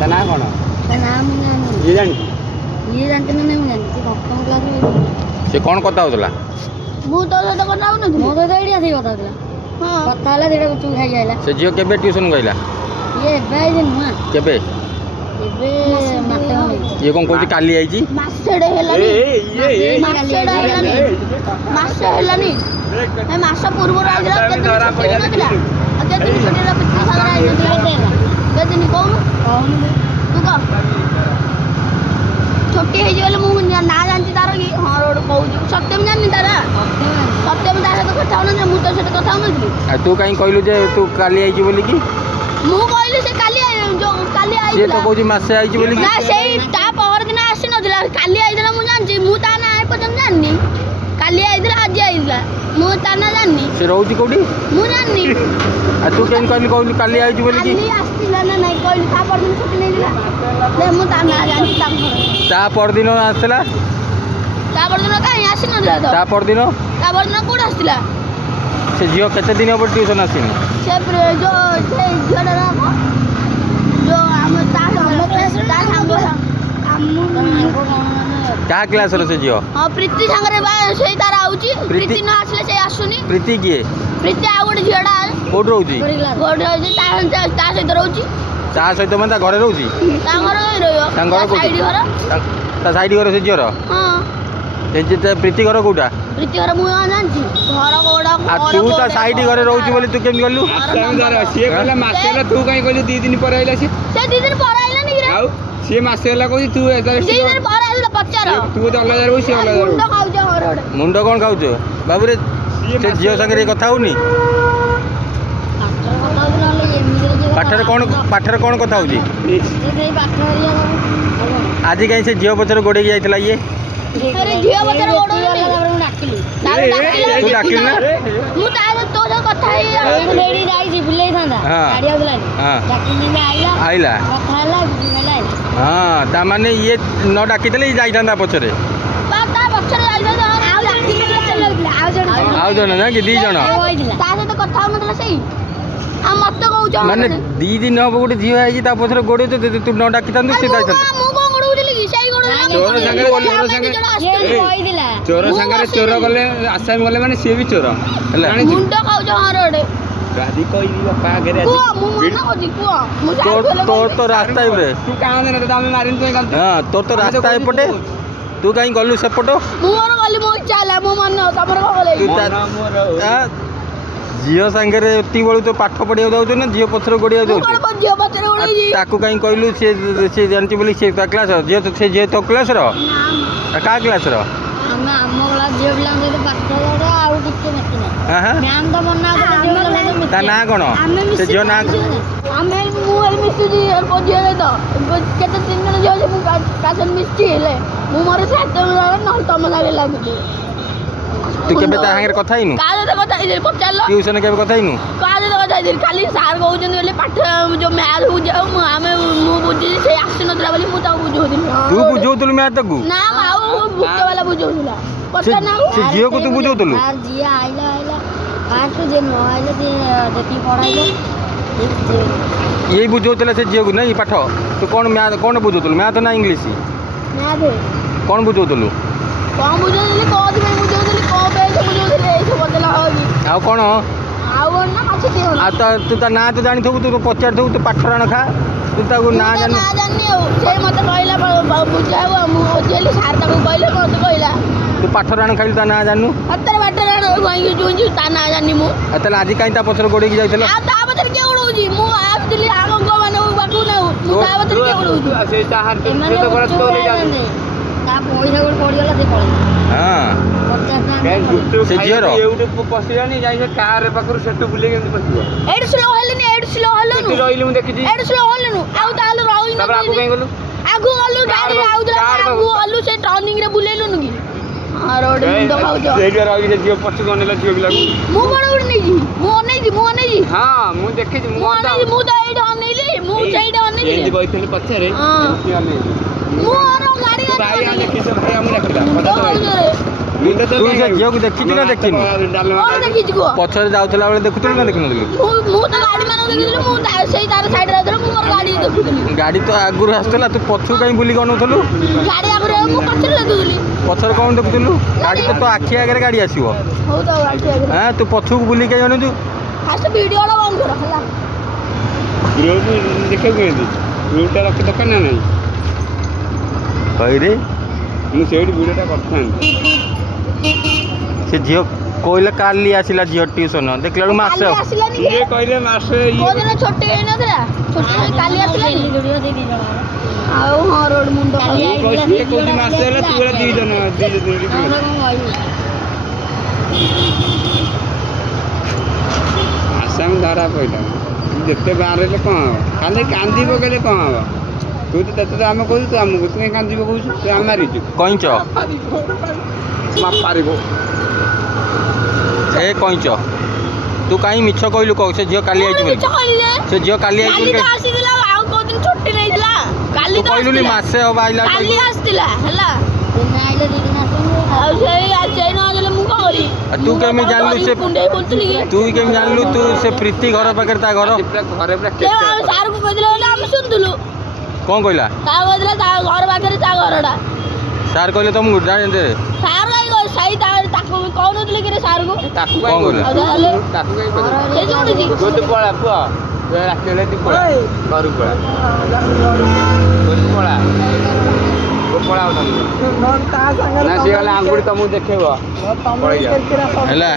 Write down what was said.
ତା ନାଁ କ'ଣ? ତା ନାଁ ମୁଁ ଜାଣିନି। ଇଏ ଜାଣିଛି? ଇଏ ଜାଣିଛି ନା ମୁଁ ଜାଣିଛି। ସେ ସପ୍ତମ କ୍ଲାସରେ ସେ କ'ଣ କଥା ହେଉଥିଲା? ମୁଁ ତୋ ସହିତ କଥା ହଉନଥିଲି। ମୋ ସହିତ ଏଇଠି ଆସିକି କଥା ହଉଥିଲା। ହଁ କଥା ହେଲା ସେଇଟା ଗୁପଚୁପ ଖାଇକି ଆଇଲା। ସେ ଝିଅ କେବେ ଟ୍ୟୁସନ୍ ଗଇଲା? ଇଏ ଏବେ ଆଇଛି ନୂଆ। କେବେ? ଏବେ ମାସେ ଖଣ୍ଡେ। ଇଏ କ'ଣ କହୁଛି କାଲି ଆଇଛି? ମାସେଟେ ହେଲାନି। ମାସେଟେ ହେଲାନି। ମାସେ ହେଲାନି। ଏ ମାସ ପୂର୍ବରୁ ଆଇଥିଲା। କେତେ ଦିନ ଛୁଟି ହେଇନଥିଲା? ଆଉ କେତେ ଦିନ ଛୁଟି ହେଲା? ପିତୃ ସାଗର ଆଇନଥିଲା। କେତେ ଦିନ କହୁନୁ? ତୁ କହ। ଛୁଟି ହେଇଛି ବୋଲି ମୁଁ ନାଁ ଜାଣିଛି ତାର କି? ହଁ ରୋଡ଼ କହୁଛି। ସତ୍ୟମ ଜାଣିନି ତାର? ସତ୍ୟମ ତା ସହିତ କଥା ହଉନଥିଲି। ମୁଁ ତୋ ସହିତ କଥା ହଉନଥିଲି। ଆଉ ତୁ କାହିଁ କହିଲୁ ଯେ ତୁ କାଲି ଆଇଛୁ ବୋଲିକି? ମୁଁ କହିଲି ସେ କାଲି କାଲି ସିଏ ଆଇଥିଲା। ତ କହୁଛି ମାସେ ଆଇଛି ବୋଲିକି। ନା ସେଇ ତା ପରଦିନ ଆସିନଥିଲା। କାଲି ଆଇଥିଲା ମୁଁ ଜାଣିଛି। ମୁଁ ତା ନାଁ ଏପର୍ଯ୍ୟନ୍ତ ଜାଣିନି। କାଲି ଆଇଥିଲା ଆଜି ଆଇଥିଲା। ମୁଁ ତା ନାଁ ଜାଣିନି। ସେ ରହୁଛି କୋଉଠି? ମୁଁ ଜାଣିନି। ଆଉ ତୁ କେମିତି କହିଲୁ କାଲି ଆଇଛୁ ବୋଲିକି? କାଲି ଆସିଥିଲା ନା ନାଇଁ କହିଲି। ତା ପରଦିନ ଛୁଟି ନେଇଥିଲା। ମୁଁ ତା ନାଁ ଜାଣିଛି। ତା ପରଦିନ ଆସିଥିଲା? ତା ପରଦିନ କାହିଁ ଆସିନଥିଲା ତ? ତା ପରଦିନ କୋଉଠି ଆସିଥିଲା? ସେ ଝିଅ କେତେ ଦିନ ହବ ଟ୍ୟୁସନ୍ ଆସିନି? ସେ ଝିଅଟା କାହା କ୍ଲାସ୍ର ସେ ଝିଅ? ହଁ ପ୍ରୀତି ସାଙ୍ଗରେ ବା ସେଇ ତାର ଆଉଛି। ପ୍ରୀତି ନ ଆସିଲେ ସେ ଆସୁନି। ପ୍ରୀତି କିଏ? ପ୍ରୀତି ଆଉ ଗୋଟେ ଝିଅଟା କୋଉଠି ରହୁଛି? କୋଉଠି ରହୁଛି? ତା ସହିତ ରହୁଛି। ତା ସହିତ ମାନେ ତା ଘରେ ରହୁଛି? ତା ଘର ରହିବ। ତାଙ୍କ ଘର କୋଉଠି? ତା ସାଇଡ୍ ଘର ସେ ଝିଅର? ହଁ। ପ୍ରୀତି ଘର କୋଉଟା? ପ୍ରୀତି ଘର ମୁଁ ଜାଣିଛି। ଘର କୋଉଟା? ଆଉ ତୁ ତା ସାଇଡ୍ ଘରେ ରହୁଛୁ ବୋଲି ତୁ କେମିତି ଗଲୁ? ସିଏ କହିଲା ମାସେ ହେଲା, ତୁ କାହିଁ କହିଲୁ 2 ଦିନ ପରେ ଆଇଲା? ସିଏ ସେ 2 ଦିନ ପରେ ଆଇଲାନି କି? ଆଉ ସିଏ ମାସେ ହେଲା କହୁଛି ତୁ 2 ଦିନ ପରେ ଆଇଲା। ପଚାର। ତୁ ତ ଅଲଗା ଜାଗାରେ ବସି ଅଲଗା ଜାଗାରେ ମୁଣ୍ଡ ଖାଉଛ ଘର ଗୋଟେ। ମୁଣ୍ଡ କ'ଣ ଖାଉଛ ବାବୁରେ? ସେ ଝିଅ ସାଙ୍ଗରେ କଥା ହଉନି? ପାଠରେ କ'ଣ କଥା ହଉଛି? ଆଜି କାହିଁ ସେ ଝିଅ ପଛରେ ଗୋଡ଼େଇକି ଯାଇଥିଲା ଇଏ? ଝିଅ ପଛରେ ଗୋଡ଼ଉନି। ତୁ ଡାକିଲୁ ନା? ମୁଁ ତା ତୋ ସହ କଥା ଯାଇଛି ବୁଲେଇଥାନ୍ତା। ଆଇଲା। ହଁ ତାମାନେ ଇଏ ନ ଡାକିଥିଲେ ଇଏ ଯାଇଥାନ୍ତା ପଛରେ? ଆଉ ଜଣେ ନା କି 2 ଜଣ? ତା ସହିତ କଥା ହଉନଥିଲା ସେଇ। ଆଉ ମତେ କହୁଛ ମାନେ 2 ଦିନ ହବ ଗୋଟେ ଝିଅ ହେଇଛି ତା ପଛରେ ଗୋଡ଼ଉଛ। ତୁ ନ ଡାକିଥାନ୍ତୁ ସେ ଯାଇଥାନ୍ତା। ମୁଁ କ'ଣ ଗୋଡ଼ଉଥିଲି କି? ସେଇ ଚୋର ସାଙ୍ଗରେ ଚୋର ଗଲେ ଆସାମୀ ଗଲେ ମାନେ ସିଏ ବି ଚୋର ହେଲା। ମୁଣ୍ଡ ଖାଉଛ ଘର ଗୋଟେ। ଗାଡ଼ି କହିବି ବାପା ଆଗରେ କୁହ ମୁଁ ମନା କରୁଛି କୁହ। ତୋର ତ ରାସ୍ତା ଏପଟେ। ତୁ କାହିଁ ଆମେ ମାରିନି ତୁ କାଲି। ହଁ ତୋର ତ ରାସ୍ତା ଏପଟେ। ତୁ କାହିଁ ଗଲୁ ସେପଟ? ମୁଁ ମୋର ଗଲି। ମୋ ଇଚ୍ଛା ହେଲା। ମୋ ମନ ତମର ଝିଅ ସାଙ୍ଗରେ ଏତିକି ବେଳୁ ତ ପାଠ ପଢ଼ିବାକୁ ଯାଉଛୁ ନା ଝିଅ ପଛରେ ଗୋଡ଼ିବାକୁ ଯାଉଛୁ? ତାକୁ କାହିଁ କହିଲୁ? ସେ ଜାଣିଛି ବୋଲି ସେ ତା କ୍ଲାସ୍ ସେ ଝିଅ ତୋ କ୍ଲାସ୍ର? କାହା କ୍ଲାସ୍ର? ତା ନାଁ କ'ଣ? ସେ ଝିଅ ନାଁ? ମୁଁ ଏଇ ମିଶୁଛି ଝିଅ ସହିତ। କେତେ 3 ଜଣ ଝିଅ ଅଛି। ମୁଁ ତା ସହିତ ମିଶିଛି ହେଲେ ମୁଁ ମୋର ନହେଲେ ତମ ସାଙ୍ଗରେ ଲାଗୁଛି। ତୁ କେବେ ତା ସାଙ୍ଗରେ କଥା ହେଇନୁ? କାହା ସହିତ କଥା ହେଇଥିଲି ପଚାରିଲ? ଟ୍ୟୁସନ୍ କେବେ କଥା ହେଇନୁ? କାହା ସହିତ କଥା ହେଇଥିଲି? ଖାଲି ସାର୍ କହୁଛନ୍ତି ବୋଲି ପାଠ ଯେଉଁ ମ୍ୟାଥ୍ ବୁଝାଉ ମୁଁ ବୁଝିଛି। ସେ ଆସିନଥିଲା ବୋଲି ମୁଁ ତାକୁ ବୁଝଉଥିଲି। ତୁ ବୁଝଉଥିଲୁ ମ୍ୟାଥ୍ ତାକୁ? ନା ଆଉ ଭୂତ ବାଲା ବୁଝଉଥିଲା। ସେ ଝିଅକୁ ତୁ ବୁଝଉଥିଲୁ? ଯିଏ ଆଇଲା ଫାଷ୍ଟ ଯିଏ ନ ଆଇଲା ସିଏ ଯେତିକି ପଢ଼ାଇବ ଏଇ ବୁଝଉଥିଲା ସେ ଝିଅକୁ ନାଇଁ ପାଠ? ତୁ କ'ଣ ବୁଝଉଥିଲୁ? ମ୍ୟାଥ୍ ନା ଇଂଲିଶ? କ'ଣ ବୁଝଉଥିଲୁ? କ'ଣ ବୁଝଉଥିଲି? କୋଉଥିପାଇଁ ବୁଝଉଥିଲି? କ'ଣ ପାଇଁ ବୁଝଉଥିଲି? ଏଇସବୁ ବଦଲା ହଉନି। ଆଉ କ'ଣ? ଆଉ କ'ଣ ନା ମାଛ କିଏ? ଆଉ ତୁ ତା ନାଁ ତ ଜାଣିଥିବୁ। ତୁ ପଚାରିଥିବୁ ତୁ ପାଠରାଣ ଖା। ତୁ ତାକୁ ନାଁ ଜାଣିନି ଆଉ। ସେ ମୋତେ କହିଲା ବୁଝାଉ। ଆଉ ମୁଁ ବୁଝେଇଲି। ସାର୍ ତାକୁ କହିଲେ ମୋତେ କହିଲା। ତୁ ପାଠରାଣ ଖାଇଲୁ ତା ନାଁ ଜାଣିନୁ? ହାତରେ ବାଟରାଣ କହିକି ତା ନାଁ ଜାଣିନି ମୁଁ। ଆଉ ତାହେଲେ ଆଜି କାହିଁ ତା ପଛରେ ଗୋଡ଼େଇକି ଯାଇଥିଲ? ଆଉ ତା ପଛରେ କିଏ ଗୋଡ଼ଉଛି? ମୁଁ ଆସିଥିଲି ଆଗଙ୍କ ମାନଙ୍କୁ ପାଖକୁ ନାଉ। ମୁଁ ତା ପଛରେ କିଏ ଗୋଡ଼ଉଛି? ତା ପଇସା ଗୋଟେ ପଡ଼ିଗଲା ସେ ପଳେଇଲା। ହଁ ସେ ଝିଅର ପଶିଲାନି ଯାଇ କାର୍ ପାଖରୁ ସେଠୁ ବୁଲେଇ କେମିତି ପଶିବ? ଏଇଠି ସ୍ଲୋ ହେଲିନି। ଏଇଠି ସ୍ଲୋ ହେଲୁନୁ। ରହିଲି ମୁଁ ଦେଖିଛି। ଏଇଠି ସ୍ଲୋ ହେଲୁନୁ। ଆଉ ତାହେଲେ ରହିନୁ। ଆଗକୁ କାହିଁ ଗଲୁ? ଆଗକୁ ଗଲୁ ଗାଡ଼ି ଆଉଥିଲା। ଆଗକୁ ଗଲୁ ସେ ଟର୍ଣ୍ଣିଂରେ ବୁଲେଇଲୁନୁ କି? ରୋଡ଼ ମୁଣ୍ଡ ଖାଉଛ। ସେଇଠି ରହିକି ସେ ଝିଅ ପଛକୁ ଅନେଇଲା ଝିଅ ପିଲାକୁ। ମୁଁ କ'ଣ ଗୋଟେ ନେଇଛି? ମୁଁ ଅନେଇଛି। ହଁ ମୁଁ ଦେଖିଛି। ମୁଁ ତ ଏଇଠି ଅନେଇଲି। ମୁଁ ସେଇଠି ଅନେଇଲି। ଏମିତି ବଇଥିଲି ପଛରେ। ମୁଁ ଗାଡ଼ି ତୁ ସେ ଝିଅକୁ ଦେଖିଛୁ ନା ଦେଖିନୁ? ଦେଖିଛି କୁହ। ପଛରେ ଯାଉଥିଲା ବେଳେ ଦେଖୁଥିଲୁ ନା ଦେଖିନଥିଲୁ? ମୁଁ ତ ଗାଡ଼ି ମାନଙ୍କୁ ଦେଖିଥିଲି। ମୁଁ ସେଇ ତାର ସାଇଡ଼ରେ ଯାଉଥିଲା। ମୁଁ ମୋର ଗାଡ଼ି ଦେଖୁଥିଲି। ଗାଡ଼ି ତ ଆଗରୁ ଆସୁଥିଲା ତୁ ପଛକୁ କାହିଁ ବୁଲିକି ଅନଉଥିଲୁ ଗାଡ଼ି ଆଗରେ ମୁଁ ପଛରେ ଦେଖୁଥିଲି। ପଛରେ କ'ଣ ଦେଖୁଥିଲୁ ଗାଡ଼ି ତ ତୋ ଆଖି ଆଗରେ ଗାଡ଼ି ଆସିବ ହଉ ତ ଆଖି ଆଗରେ ହଁ ତୁ ପଛକୁ ବୁଲିକି କାହିଁ ଅନଉଛୁ ଫାଷ୍ଟ ଭିଡ଼ିଓଟା ବନ୍ଦ କର ହେଲା। ଗ୍ରୁପ୍ ଦେଖିବାକୁ କେମିତି ଗ୍ରୁପ୍ଟା ରଖି ଦରକାର ନା ନାହିଁ କହିରେ ମୁଁ ସେଇଠି ଭିଡ଼ିଓଟା କରିଥାନ୍ତି। ସେ ଝିଅ କହିଲେ କାଲି ଆସିଲା ଝିଅ ଟ୍ୟୁସନ୍ ଦେଖିଲା ବେଳକୁ ମାସେ କାଲି ଆସିଲାନି କି? ଇଏ କହିଲେ ମାସେ କୋଉଦିନ ଛୁଟି ହେଇନଥିଲା? ଛୁଟି କାଲି ଆସିଲାନି? ଆଉ ହଁ ରୋଡ଼ ମୁଣ୍ଡ ଇଏ କହୁଛି ମାସେ ହେଲା ତୁ ହେଲା 2 ଜଣ 2 ଦିନ ଆସାମ ଧରା ପଇଲା ଯେତେ ବାହାରେ ହେଲେ କ'ଣ ହବ ଖାଲି କାନ୍ଦି ପକେଇଲେ କ'ଣ ହବ ତୁ ତ ତତେ ତ ଆମେ କହୁଛୁ ତୁ ଆମକୁ ତୁ କାହିଁ କାନ୍ଦି ପକଉଛୁ ତୁ ଆମେ ମାରିଛୁ କଇଁଚ ପାରିବ ଏ କଇଁଚ ତୁ କାହିଁ ମିଛ କହିଲୁ କହ ସେ ଝିଅ କାଲି ଆଇଛି ବୋଲି ସେ ଝିଅ କାଲି ଆଇଛି କାଲି ବୋଲି ତ ଆସିଥିଲା ଆଉ କୋଉଦିନ ଛୁଟି ନେଇଥିଲା କାଲି ତୁ ତ କହିଲୁନି ଆସିଥିଲା। ମାସେ ହବ ଆଇଲା କାଲି ଆସିଥିଲା ହେଲା ଆଉ ସେଇ ନ ଆସିଲେ ମୁଁ କ'ଣ କରିବି? ଆଉ ତୁ କେମିତି ଜାଣିଲୁ ସେ କୁଣ୍ଡେଇ ବୁଲୁଥିଲି କି? ତୁ କେମିତି ଜାଣିଲୁ ତୁ ସେ ପ୍ରୀତି ଘର ପାଖରେ ତା ଘର ଘରେ ପୁରା ସେ ସାର୍କୁ କହିଥିଲେ ବୋଲି ଆମେ ଶୁଣୁଥିଲୁ। କ'ଣ କହିଲା ତା କହିଥିଲା ତା ଘର ପାଖରେ ତା ଘରଟା। ସାର୍ କହିଲେ ତମକୁ ଜାଣି ସାର୍ କାହିଁ ସେଇ ତାକୁ କହୁନଥିଲେ କି ରେ ସାର୍କୁ? ତାକୁ କ'ଣ କହିଲା ଆଉ ତାହେଲେ ତାକୁ କାହିଁ ସେ ଶୁଣୁଛି ତୁ ପଳା ପୁଅ ରାତି ହେଲେ ତୁ ପଳା ଘରକୁ ପଳା ପଳା ପଳା ନା ସିଏ ଗଲେ ଆଙ୍ଗୁଠି ତମକୁ ଦେଖେଇବ ପଳେଇ ଯାଅ ହେଲା